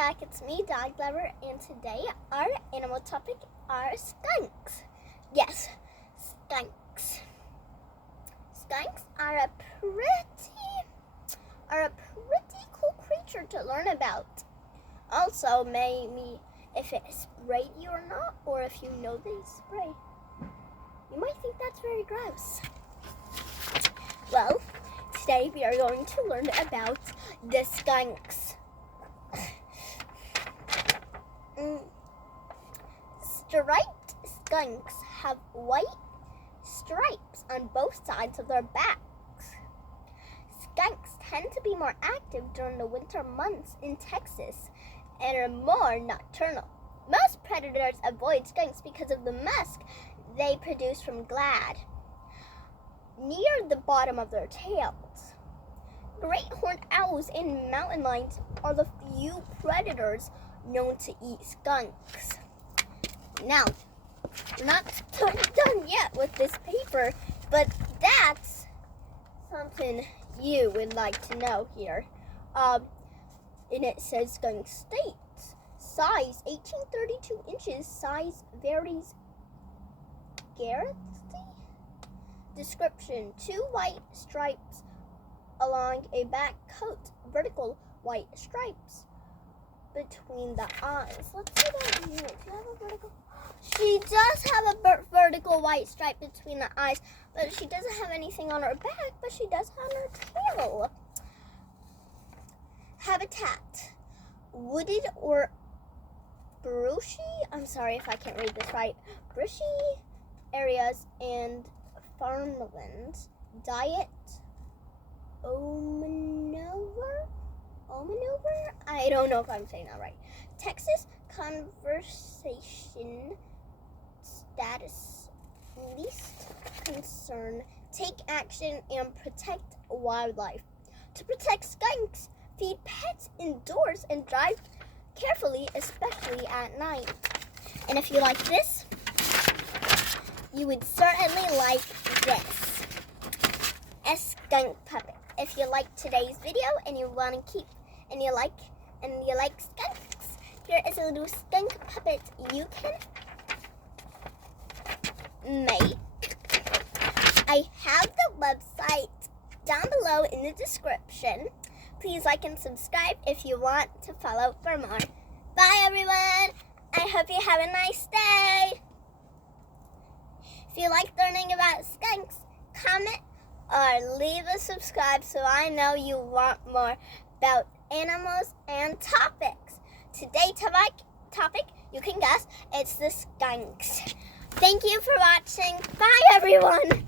back, it's me, Dog Lover, and today our animal topic are skunks. Yes, skunks. Skunks are a pretty cool creature to learn about. Also, maybe if it sprayed you or not, or if you know they spray. You might think that's very gross. Well, today we are going to learn about the skunks. Striped skunks have white stripes on both sides of their backs. Skunks tend to be more active during the winter months in Texas and are more nocturnal. Most predators avoid skunks because of the musk they produce from glad near the bottom of their tails. Great horned owls and mountain lions are the few predators known to eat skunks. Now, we're not done yet with this paper, but that's something you would like to know here. And it says skunk states. Size 1832 inches. Size varies greatly. Description: 2 white stripes along a back coat. Vertical white stripes between the eyes. Let's see that here. Do you have a vertical? She does have a vertical white stripe between the eyes, but she doesn't have anything on her back, but she does have her tail. Habitat: wooded or brushy, I'm sorry if I can't read this right, brushy areas and farmlands. Diet: omnivore? I don't know if I'm saying that right. Texas conservation status: least concern. Take action and protect wildlife. To protect skunks, feed pets indoors and drive carefully, especially at night. And if you like this, you would certainly like this. A skunk puppet. If you like today's video and you want to keep and you like skunks, here is a little skunk puppet you can make. I have the website down below in the description. Please like and subscribe if you want to follow for more. Bye everyone. I hope you have a nice day. If you like learning about skunks, comment or leave a subscribe so I know you want more about animals and topics. Today's topic, you can guess, it's the skunks. Thank you for watching. Bye everyone.